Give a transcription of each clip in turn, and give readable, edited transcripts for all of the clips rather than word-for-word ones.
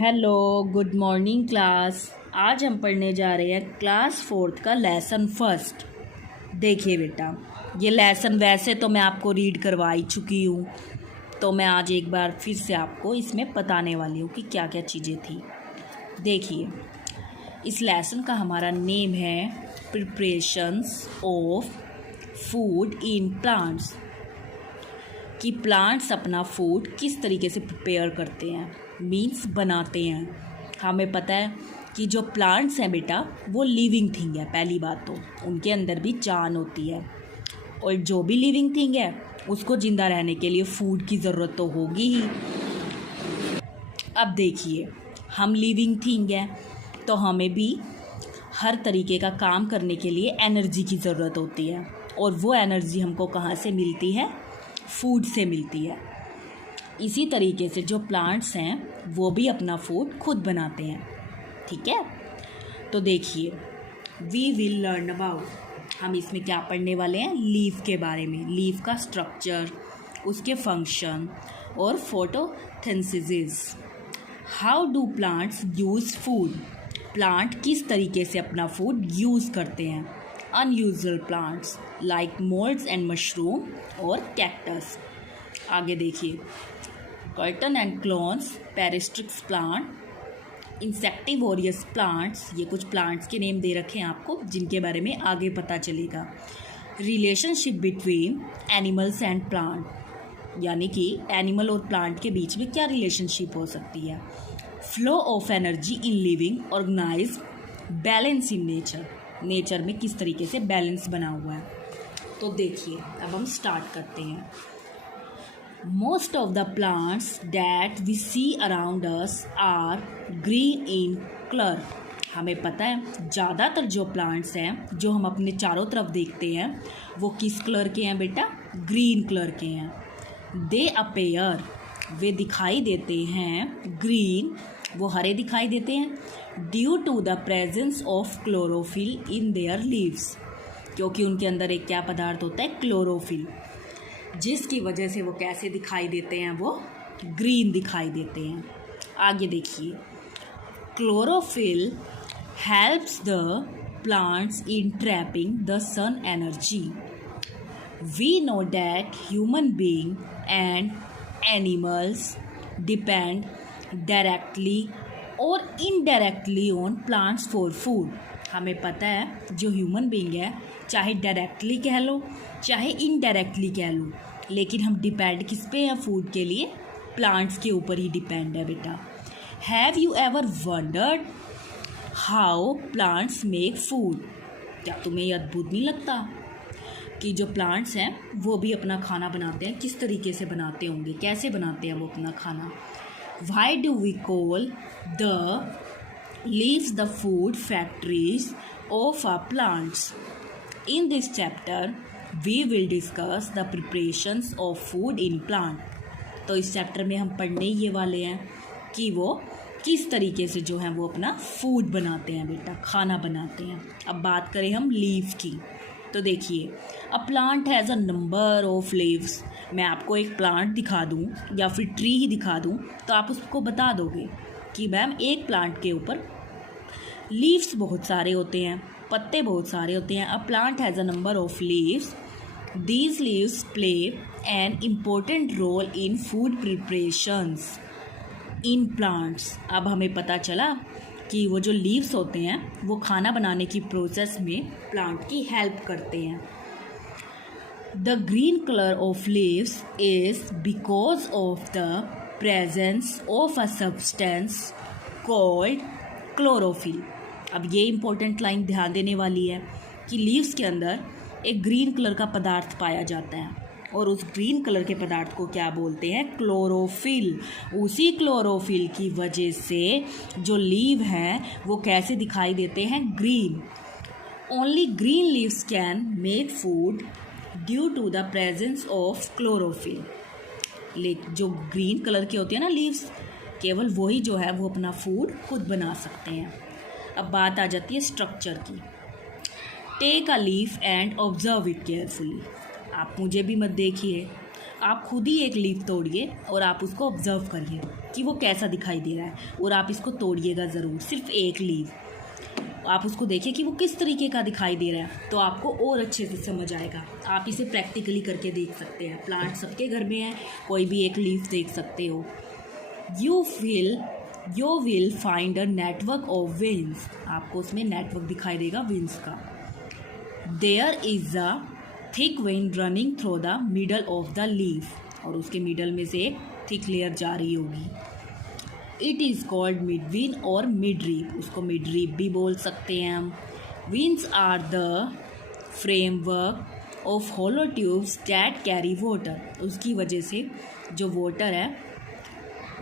Hello, good morning class. आज हम पढ़ने जा रहे हैं क्लास 4th का लेसन फर्स्ट। देखिए बेटा, ये लेसन वैसे तो मैं आपको रीड करवा ही चुकी हूँ, तो मैं आज एक बार फिर से आपको इसमें बताने वाली हूँ कि क्या क्या चीज़ें थी। देखिए, इस लेसन का हमारा नेम है preparations of food in plants, कि प्लांट्स अपना फूड किस तरीके से प्रिपेयर करते हैं, मीन्स बनाते हैं। हमें पता है कि जो प्लांट्स हैं बेटा, वो लिविंग थिंग है। पहली बात तो उनके अंदर भी जान होती है, और जो भी लिविंग थिंग है उसको ज़िंदा रहने के लिए फूड की ज़रूरत तो होगी ही। अब देखिए, हम लिविंग थिंग है तो हमें भी हर तरीके का काम करने के लिए एनर्जी की ज़रूरत होती है, और वो एनर्जी हमको कहाँ से मिलती है? फूड से मिलती है। इसी तरीके से जो प्लांट्स हैं वो भी अपना फूड खुद बनाते हैं, ठीक है। तो देखिए, वी विल लर्न अबाउट, हम इसमें क्या पढ़ने वाले हैं? लीफ के बारे में, लीफ का स्ट्रक्चर, उसके फंक्शन और photosynthesis. How do plants use food, plant किस तरीके से अपना फूड यूज़ करते हैं। Unusual plants like moulds and mushroom और कैक्टस। आगे देखिए, curtain and clones, parasitic plant, insectivorous plants. ये कुछ प्लांट्स के नेम दे रखे हैं आपको, जिनके बारे में आगे पता चलेगा। Relationship between animals and plant, यानी कि एनिमल और प्लांट के बीच में क्या रिलेशनशिप हो सकती है। Flow of energy in living organise, balance in nature, nature में किस तरीके से बैलेंस बना हुआ है। तो देखिए, अब हम स्टार्ट करते हैं। Most of the plants that we see around us are green in colour. हमें पता है ज़्यादातर जो प्लांट्स हैं जो हम अपने चारों तरफ देखते हैं वो किस कलर के हैं बेटा? ग्रीन कलर के हैं। दे अपेयर, वे दिखाई देते हैं, ग्रीन, वो हरे दिखाई देते हैं, due to the presence of chlorophyll in their leaves, क्योंकि उनके अंदर एक क्या पदार्थ होता है? क्लोरोफिल, जिसकी वजह से वो कैसे दिखाई देते हैं? वो ग्रीन दिखाई देते हैं। आगे देखिए, chlorophyll helps the plants in trapping the sun energy. We know that human being and animals depend directly और indirectly on plants for food. हमें पता है जो ह्यूमन बीइंग है, चाहे डायरेक्टली कह लो चाहे इनडायरेक्टली कह लो, लेकिन हम डिपेंड किस पे हैं फूड के लिए? प्लांट्स के ऊपर ही डिपेंड है बेटा। Have you ever wondered how plants make food? क्या तुम्हें ये अद्भुत नहीं लगता कि जो प्लांट्स हैं वो भी अपना खाना बनाते हैं? किस तरीके से बनाते होंगे, कैसे बनाते हैं वो अपना खाना? Why do we call the leaves the food factories of our plants? In this chapter, we will discuss the preparations of food in plant. तो इस चैप्टर में हम पढ़ने ये वाले हैं कि वो किस तरीके से जो है वो अपना फूड बनाते हैं बेटा, खाना बनाते हैं। अब बात करें हम लीफ की, तो देखिए, अ plant has a number of leaves. मैं आपको एक प्लांट दिखा दूं या फिर ट्री ही दिखा दूं तो आप उसको बता दोगे कि मैम एक प्लांट के ऊपर लीव्स बहुत सारे होते हैं, पत्ते बहुत सारे होते हैं। A plant has a number of leaves, these leaves play an important role in food preparations in plants. अब हमें पता चला कि वो जो लीव्स होते हैं वो खाना बनाने की प्रोसेस में प्लांट की हेल्प करते हैं। The green color of leaves is because of the presence of a substance called chlorophyll. अब ये इम्पोर्टेंट लाइन ध्यान देने वाली है कि लीव्स के अंदर एक ग्रीन कलर का पदार्थ पाया जाता है, और उस ग्रीन कलर के पदार्थ को क्या बोलते हैं? क्लोरोफिल। उसी क्लोरोफिल की वजह से जो लीव हैं वो कैसे दिखाई देते हैं? Green. Only green leaves can make food due to the presence of chlorophyll. लेकिन जो ग्रीन कलर के होते हैं ना लीव्स, केवल वही जो है वो अपना फूड खुद बना सकते हैं। अब बात आ जाती है स्ट्रक्चर की। Take a leaf and observe it carefully. आप मुझे भी मत देखिए, आप खुद ही एक लीफ तोड़िए और आप उसको ऑब्जर्व करिए कि वो कैसा दिखाई दे रहा है, और आप इसको तोड़िएगा ज़रूर, सिर्फ एक लीफ। आप उसको देखिए कि वो किस तरीके का दिखाई दे रहा है, तो आपको और अच्छे से समझ आएगा। आप इसे प्रैक्टिकली करके देख सकते हैं। प्लांट सबके घर में है, कोई भी एक लीफ देख सकते हो। You will find a network of veins, आपको उसमें नेटवर्क दिखाई देगा वेन्स का। There is a thick vein running through the middle of the leaf, और उसके मिडल में से एक थिक लेयर जा रही होगी। It is called mid vein और मिड रीप, उसको मिड रीप भी बोल सकते हैं हम। Veins are the framework of hollow tubes that carry water, उसकी वजह से जो वाटर है,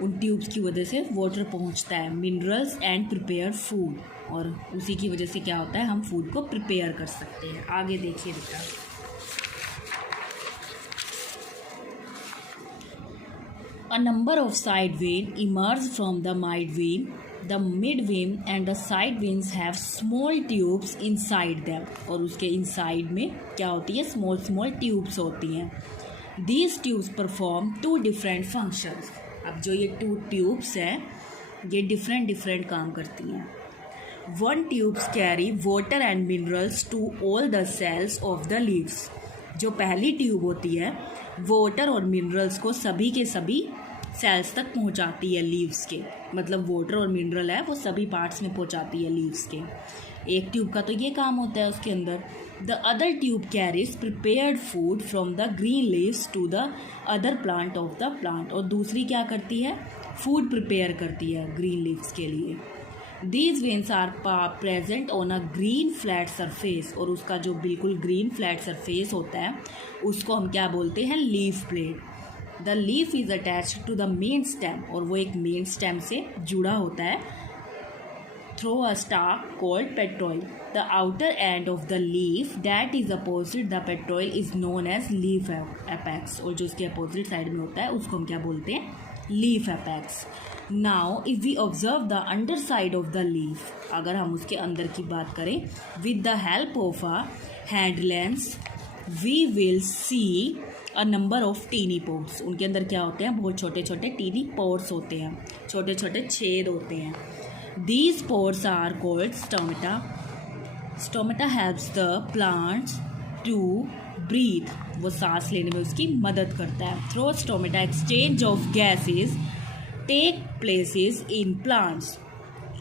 उन ट्यूब्स की वजह से वाटर पहुंचता है, मिनरल्स एंड प्रिपेयर फूड, और उसी की वजह से क्या होता है, हम फूड को प्रिपेयर कर सकते हैं। आगे देखिए बेटा, a number of side vein emerge from the mid vein. The mid vein and the side veins have small tubes inside them, और उसके inside में क्या होती है, small tubes होती हैं। These tubes perform two different functions. अब जो ये 2 tubes हैं, ये different काम करती हैं। One tubes carry water and minerals to all the cells of the leaves. जो पहली ट्यूब होती है, वाटर और मिनरल्स को सभी के सभी सेल्स तक पहुंचाती है लीव्स के, मतलब वाटर और मिनरल है वो सभी पार्ट्स में पहुंचाती है लीव्स के। एक ट्यूब का तो ये काम होता है उसके अंदर। The other tube carries prepared food from the green leaves to the other plant of the plant, और दूसरी क्या करती है, फूड प्रिपेयर करती है ग्रीन लीव्स के लिए। These veins are present on a green flat surface, और उसका जो बिल्कुल ग्रीन फ्लैट सरफेस होता है उसको हम क्या बोलते हैं, leaf plate. The leaf is attached to the main stem, और वो एक मेन स्टेम से जुड़ा होता है through a stalk called petiole. The outer end of the leaf that is opposite the petiole is known as leaf apex, और जो उसके अपोजिट साइड में होता है उसको हम क्या बोलते हैं, leaf apex. Now if we observe the underside of the leaf, अगर हम उसके अंदर की बात करें, with the help of a hand lens we will see a number of tiny pores. उनके अंदर क्या होते हैं, बहुत छोटे छोटे टीनी पोर्स होते हैं, छोटे छोटे छेद होते हैं। These pores are called stomata. Stomata helps the plants to breathe, वो सांस लेने में उसकी मदद करता है। Through stomata exchange of gases take places in plants.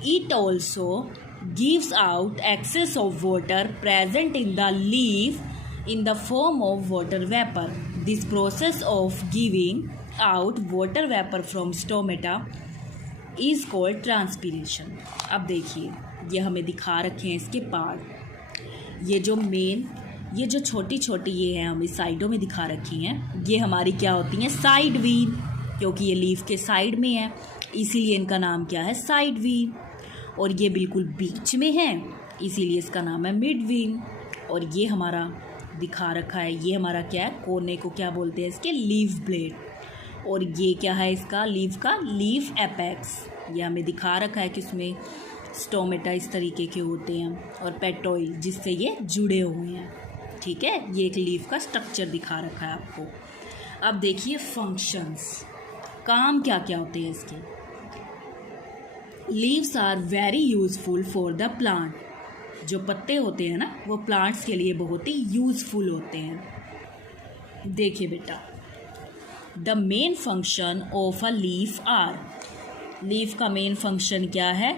It also gives out excess of water present in the leaf in the form of water vapor. This process of giving out water vapor from stomata is called transpiration. अब देखिए, ये हमें दिखा रखे हैं इसके part. ये जो छोटी छोटी ये हैं हमें साइडों में दिखा रखी हैं, ये हमारी क्या होती हैं, साइड वीन, क्योंकि ये लीफ के साइड में है इसीलिए इनका नाम क्या है, साइड वीन। और ये बिल्कुल बीच में है इसीलिए इसका नाम है मिड वीन। और ये हमारा दिखा रखा है, ये हमारा क्या है, कोने को क्या बोलते हैं, इसके लीफ ब्लेड। और ये क्या है इसका, लीफ का लीफ एपेक्स। ये हमें दिखा रखा है कि उसमें स्टोमेटा इस तरीके के होते हैं और पेट्रोइल जिससे ये जुड़े हुए हैं। ठीक है, ये एक लीफ का स्ट्रक्चर दिखा रखा है आपको। अब देखिए फंक्शंस, काम क्या क्या होते हैं इसके। Leaves are very useful for the plant, जो पत्ते होते हैं ना वो प्लांट्स के लिए बहुत ही यूजफुल होते हैं। देखिए बेटा, the main function of a leaf are, leaf का मेन फंक्शन क्या है,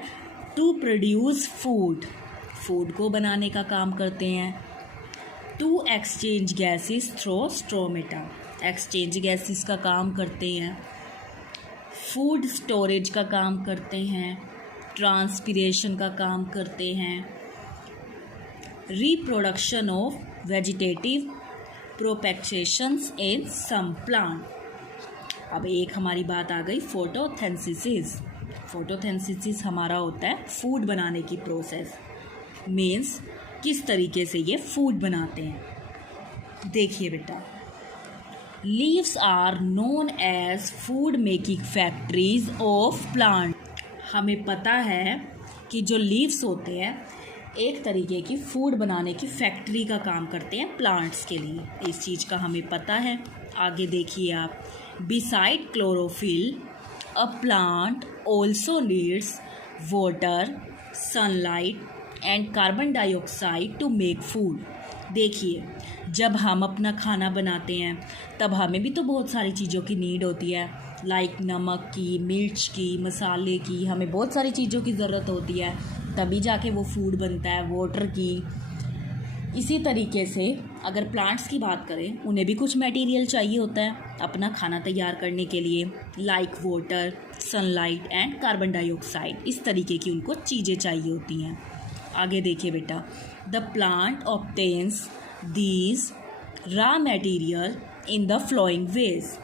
टू प्रोड्यूस फूड, फूड को बनाने का काम करते हैं। To exchange gases through stomata, exchange gases का काम करते हैं। फूड स्टोरेज का काम करते हैं, ट्रांसपिरेशन का काम करते हैं, reproduction of vegetative propagations in some plant. अब एक हमारी बात आ गई फोटोसिंथेसिस। फोटोसिंथेसिस हमारा होता है फूड बनाने की प्रोसेस, मीन्स किस तरीके से ये फूड बनाते हैं। देखिए बेटा, leaves are known as food making factories of plant. हमें पता है कि जो लीव्स होते हैं एक तरीके की फूड बनाने की फैक्ट्री का काम करते हैं प्लांट्स के लिए, इस चीज़ का हमें पता है। आगे देखिए आप, beside chlorophyll a plant also needs water, sunlight and carbon dioxide to make food. देखिए, जब हम अपना खाना बनाते हैं तब हमें भी तो बहुत सारी चीज़ों की नीड होती है, लाइक नमक की, मिर्च की, मसाले की, हमें बहुत सारी चीज़ों की ज़रूरत होती है, तभी जाके वो फूड बनता है, वाटर की। इसी तरीके से अगर प्लांट्स की बात करें, उन्हें भी कुछ मटेरियल चाहिए होता है अपना खाना तैयार करने के लिए, like water, sunlight and carbon dioxide. इस तरीके की उनको चीज़ें चाहिए होती हैं। आगे देखिए बेटा, the plant obtains these raw material in the following ways.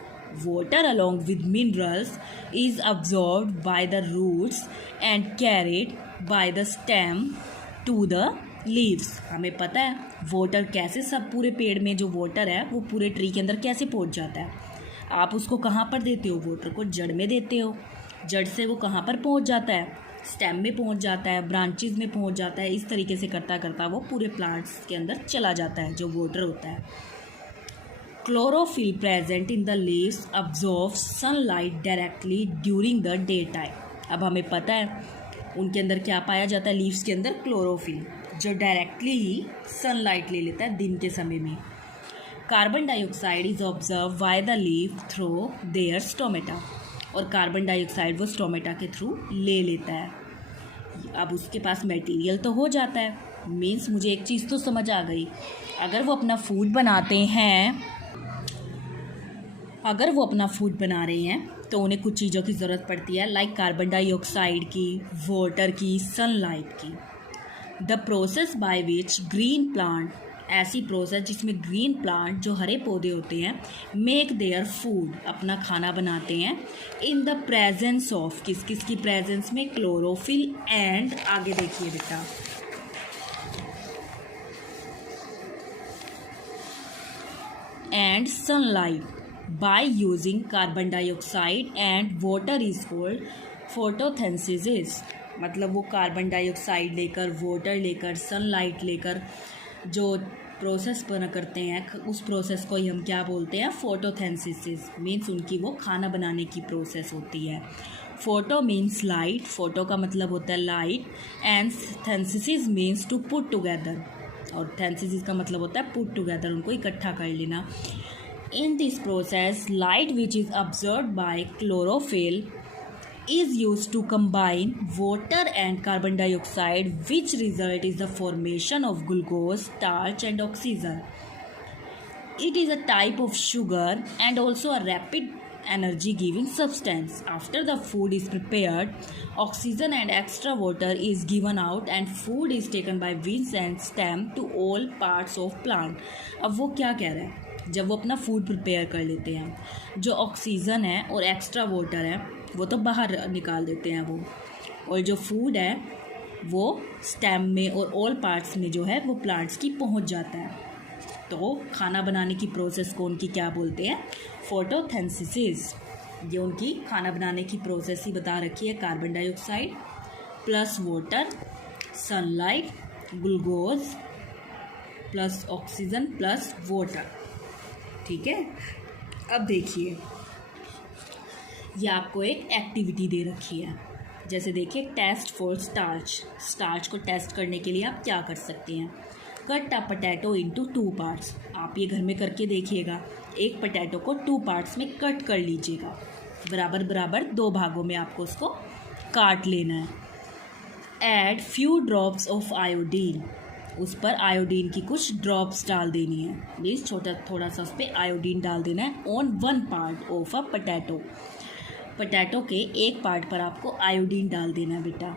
Water along with minerals is absorbed by the roots and carried by the stem to the leaves. हमें पता है वाटर कैसे, सब पूरे पेड़ में जो वाटर है वो पूरे ट्री के अंदर कैसे पहुंच जाता है। आप उसको कहाँ पर देते हो, वाटर को जड़ में देते हो, जड़ से वो कहाँ पर पहुंच जाता है, स्टेम में पहुंच जाता है, ब्रांचेस में पहुंच जाता है। इस तरीके से करता करता वो पूरे प्लांट्स के अंदर चला जाता है जो वाटर होता है। Chlorophyll present in the leaves absorbs sunlight directly during the daytime. अब हमें पता है उनके अंदर क्या पाया जाता है, लीव्स के अंदर क्लोरोफिल, जो डायरेक्टली ही सनलाइट ले लेता है दिन के समय में। Carbon dioxide is observe by the leaf through their stomata, और कार्बन डाइऑक्साइड वो स्टोमेटा के थ्रू ले लेता है। अब उसके पास मटेरियल तो हो जाता है, मीन्स मुझे एक चीज़ तो समझ आ गई, अगर वो अपना फूड बनाते हैं, अगर वो अपना फूड बना रहे हैं तो उन्हें कुछ चीज़ों की ज़रूरत पड़ती है, लाइक कार्बन डाइऑक्साइड की, वाटर की, सनलाइट की। The process by which green plant, ऐसी प्रोसेस जिसमें ग्रीन प्लांट जो हरे पौधे होते हैं, मेक देयर फूड, अपना खाना बनाते हैं, इन द प्रेजेंस ऑफ, किस किस की प्रेजेंस में, क्लोरोफिल एंड, आगे देखिए बेटा, and sunlight. by using carbon dioxide and water is called photosynthesis। मतलब वो कार्बन डाइऑक्साइड लेकर, वाटर लेकर, सनलाइट लेकर जो प्रोसेस बना करते हैं, उस प्रोसेस को ही हम क्या बोलते हैं, फोटोसिंथेसिस। मीन्स उनकी वो खाना बनाने की प्रोसेस होती है। फोटो मीन्स लाइट, फोटो का मतलब होता है light, and synthesis means to put together, और सिंथेसिस का मतलब होता है पुट टुगेदर, उनको इकट्ठा कर लेना। In this process, light which is absorbed by chlorophyll is used to combine water and carbon dioxide, which result is the formation of glucose, starch and oxygen. It is a type of sugar and also a rapid energy giving substance. After the food is prepared, oxygen and extra water is given out and food is taken by wings and stem to all parts of plant. अब वो क्या कह रहा है, जब वो अपना food prepare कर लेते हैं, जो ऑक्सीजन है और एक्स्ट्रा वाटर है वो तो बाहर निकाल देते हैं वो, और जो फूड है वो स्टेम में और ऑल पार्ट्स में जो है वो प्लांट्स की पहुंच जाता है। तो खाना बनाने की प्रोसेस को उनकी क्या बोलते हैं, फोटोसिंथेसिस। ये उनकी खाना बनाने की प्रोसेस ही बता रखी है, carbon dioxide plus water, sunlight, glucose plus oxygen plus water. ठीक है, अब देखिए ये आपको एक एक्टिविटी दे रखी है, जैसे देखिए टेस्ट फॉर स्टार्च। स्टार्च को टेस्ट करने के लिए आप क्या कर सकते हैं, कट अ पोटैटो इनटू 2 पार्ट्स। आप ये घर में करके देखिएगा, एक पोटैटो को 2 पार्ट्स में कट कर लीजिएगा, बराबर बराबर 2 भागों में आपको उसको काट लेना है। Add few drops of iodine, उस पर आयोडीन की कुछ ड्रॉप्स डाल देनी है, मीन्स थोड़ा सा उस पर आयोडीन डाल देना है। On 1 part of a potato, potato के एक पार्ट पर आपको आयोडीन डाल देना है बेटा।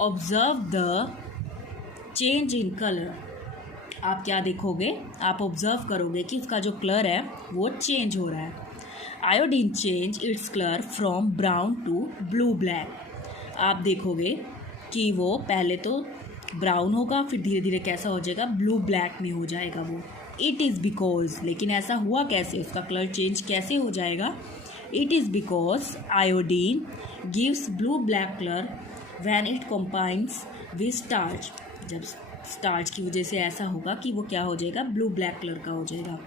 Observe the change in colour, आप क्या देखोगे, आप ऑब्जर्व करोगे कि उसका जो कलर है वो चेंज हो रहा है। Iodine change its colour from brown to blue black, आप देखोगे कि वो पहले तो ब्राउन होगा, फिर धीरे धीरे कैसा हो जाएगा, ब्लू ब्लैक में हो जाएगा वो। इट इज़ बिकॉज, लेकिन ऐसा हुआ कैसे, उसका कलर चेंज कैसे हो जाएगा, it is because iodine gives blue black colour when it combines with starch. जब स्टार्च की वजह से ऐसा होगा कि वो क्या हो जाएगा, ब्लू ब्लैक कलर का हो जाएगा।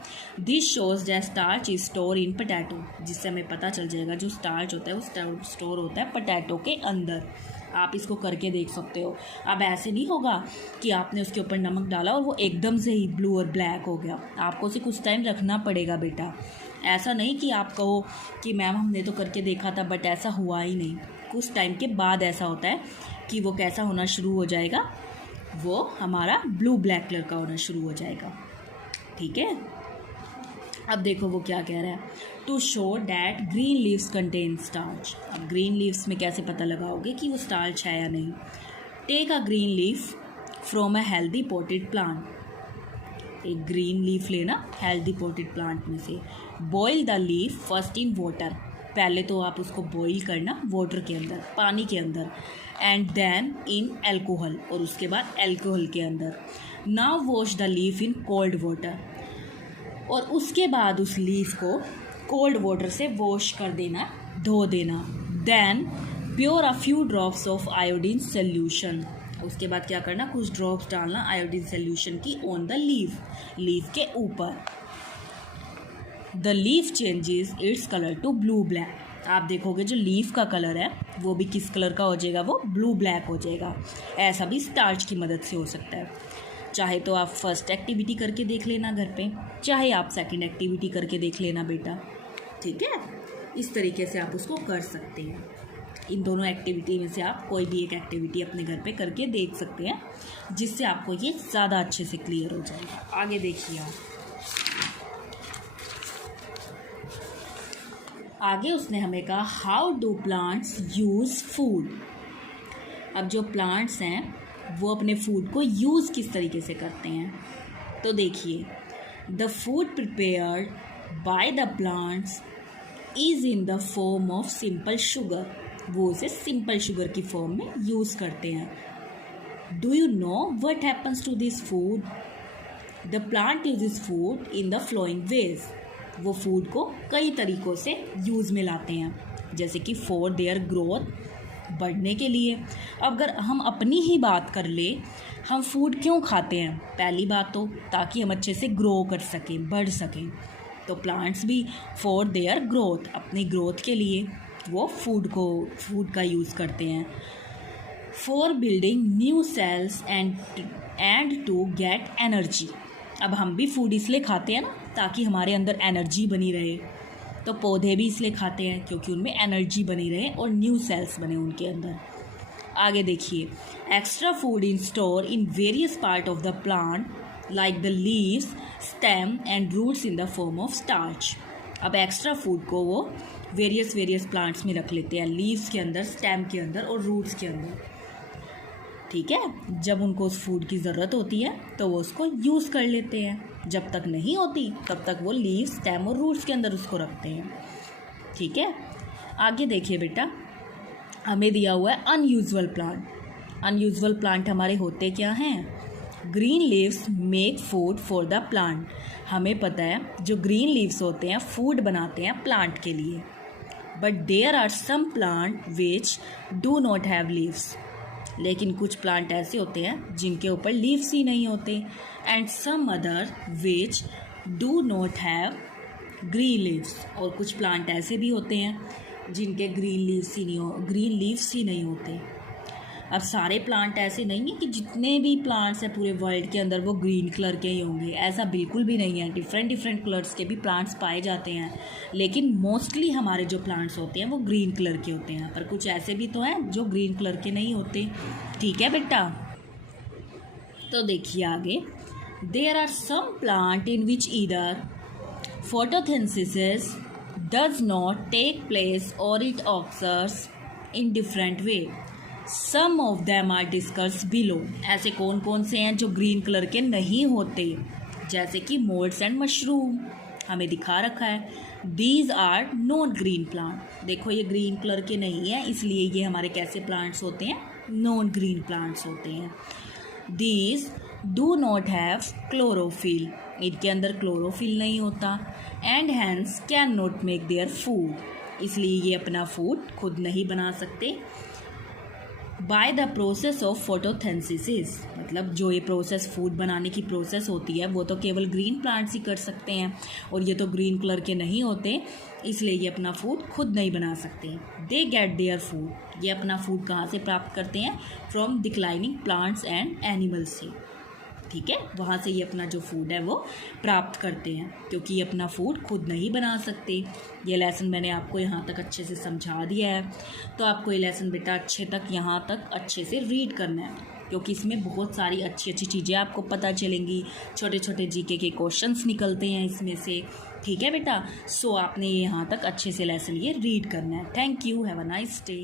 This shows that starch is store in potato, जिससे हमें पता चल जाएगा जो स्टार्च होता है वो स्टोर होता है पोटैटो के अंदर। आप इसको करके देख सकते हो। अब ऐसे नहीं होगा कि आपने उसके ऊपर नमक डाला और वो एकदम से ही ब्लू और ब्लैक हो गया, आपको उसे कुछ टाइम रखना पड़ेगा बेटा। ऐसा नहीं कि आप कहो कि मैम हमने तो करके देखा था बट ऐसा हुआ ही नहीं। कुछ टाइम के बाद ऐसा होता है कि वो कैसा होना शुरू हो जाएगा, वो हमारा ब्लू ब्लैक कलर का होना शुरू हो जाएगा। ठीक है, अब देखो वो क्या कह रहा है, to show that green leaves contain starch. अब ग्रीन लीव्स में कैसे पता लगाओगे कि वो स्टार्च है या नहीं। Take a green leaf from a healthy potted plant. एक ग्रीन लीफ लेना हेल्दी पॉटेड प्लांट में से। Boil the leaf first in water, पहले तो आप उसको बॉईल करना वाटर के अंदर, पानी के अंदर, एंड देन इन एल्कोहल, और उसके बाद एल्कोहल के अंदर। Now wash the leaf in cold water, और उसके बाद उस लीफ को कोल्ड वाटर से वॉश कर देना, धो देना। Then pour a few drops of iodine solution, उसके बाद क्या करना, कुछ ड्रॉप्स डालना आयोडीन सोल्यूशन की ऑन द लीफ के ऊपर। The leaf changes its colour to blue black. आप देखोगे जो लीफ का कलर है वो भी किस कलर का हो जाएगा, वो ब्लू ब्लैक हो जाएगा। ऐसा भी स्टार्च की मदद से हो सकता है। चाहे तो आप फर्स्ट एक्टिविटी करके देख लेना घर पे, चाहे आप सेकंड एक्टिविटी करके देख लेना बेटा। ठीक है, इस तरीके से आप उसको कर सकते हैं। इन दोनों एक्टिविटी में से आप कोई भी एक एक्टिविटी अपने घर पे करके देख सकते हैं, जिससे आपको ये ज़्यादा अच्छे से क्लियर हो जाएगा। आगे देखिए आप, आगे उसने हमें कहा how do plants use food. अब जो प्लांट्स हैं वो अपने फूड को यूज़ किस तरीके से करते हैं, तो देखिए, the food prepared by the plants is in the form of simple sugar. वो उसे सिंपल शुगर की फॉर्म में यूज़ करते हैं। Do you know what happens to this food? The plant uses food in the following ways. वो food को कई तरीक़ों से यूज़ में लाते हैं, जैसे कि फॉर देयर ग्रोथ, बढ़ने के लिए। अगर हम अपनी ही बात कर ले, हम फूड क्यों खाते हैं? पहली बात तो ताकि हम अच्छे से ग्रो कर सकें, बढ़ सकें। तो प्लांट्स भी फॉर देयर ग्रोथ, अपनी ग्रोथ के लिए वो फूड का यूज़ करते हैं। For building new cells and to get energy. अब हम भी फूड इसलिए खाते हैं ना ताकि हमारे अंदर एनर्जी बनी रहे। तो पौधे भी इसलिए खाते हैं क्योंकि उनमें एनर्जी बनी रहे और न्यू सेल्स बने उनके अंदर। आगे देखिए, extra food in store in various part of the plant like the leaves, stem and roots in the form of starch. अब एक्स्ट्रा फूड को वो वेरियस प्लांट्स में रख लेते हैं, लीव्स के अंदर, स्टेम के अंदर और रूट्स के अंदर। ठीक है, जब उनको उस फूड की ज़रूरत होती है तो वो उसको यूज़ कर लेते हैं, जब तक नहीं होती तब तक वो लीव्स, स्टेम और रूट्स के अंदर उसको रखते हैं। ठीक है, आगे देखिए बेटा, हमें दिया हुआ है अनयूजुअल प्लांट। अनयूजुअल प्लांट हमारे होते क्या हैं? Green leaves make food for the plant. हमें पता है जो ग्रीन लीव्स होते हैं फूड बनाते हैं प्लांट के लिए। But there are some plant which do not have leaves. लेकिन कुछ प्लांट ऐसे होते हैं जिनके ऊपर लीव्स ही नहीं होते। And some other which do not have green leaves. और कुछ प्लांट ऐसे भी होते हैं जिनके ग्रीन लीव्स ही नहीं होते। अब सारे प्लांट ऐसे नहीं हैं कि जितने भी प्लांट्स हैं पूरे वर्ल्ड के अंदर वो ग्रीन कलर के ही होंगे, ऐसा बिल्कुल भी नहीं है। डिफरेंट कलर्स के भी प्लांट्स पाए जाते हैं, लेकिन मोस्टली हमारे जो प्लांट्स होते हैं वो ग्रीन कलर के होते हैं। पर कुछ ऐसे भी तो हैं जो ग्रीन कलर के नहीं होते। ठीक है बेटा, तो देखिए आगे, there are some plant in which either photosynthesis does not take place और it occurs in different way. Some of them are discuss below. ऐसे कौन कौन से हैं जो ग्रीन कलर के नहीं होते? जैसे कि मोल्ड्स एंड मशरूम हमें दिखा रखा है। These are not green plant. देखो ये ग्रीन कलर के नहीं है, इसलिए ये हमारे कैसे प्लांट्स होते हैं? नॉन ग्रीन प्लांट्स होते हैं। These do not have chlorophyll. इनके अंदर क्लोरोफिल नहीं होता। And hence can not make their food. इसलिए ये अपना फूड खुद नहीं बना सकते। By the process of photosynthesis, मतलब जो ये प्रोसेस फूड बनाने की प्रोसेस होती है वो तो केवल ग्रीन प्लांट्स ही कर सकते हैं, और ये तो ग्रीन कलर के नहीं होते, इसलिए ये अपना फूड खुद नहीं बना सकते। दे गेट देयर फूड, ये अपना फूड कहाँ से प्राप्त करते हैं? From declining plants and animals से, ठीक है, वहाँ से ये अपना जो फूड है वो प्राप्त करते हैं, क्योंकि ये अपना फूड खुद नहीं बना सकते। ये लेसन मैंने आपको यहाँ तक अच्छे से समझा दिया है, तो आपको ये लेसन बेटा यहाँ तक अच्छे से रीड करना है, क्योंकि इसमें बहुत सारी अच्छी अच्छी चीज़ें आपको पता चलेंगी, छोटे छोटे जीके के क्वेश्चंस निकलते हैं इसमें से, ठीक है बेटा। सो आपने यहाँ तक अच्छे से लेसन ये रीड करना है। Thank you, have a nice day.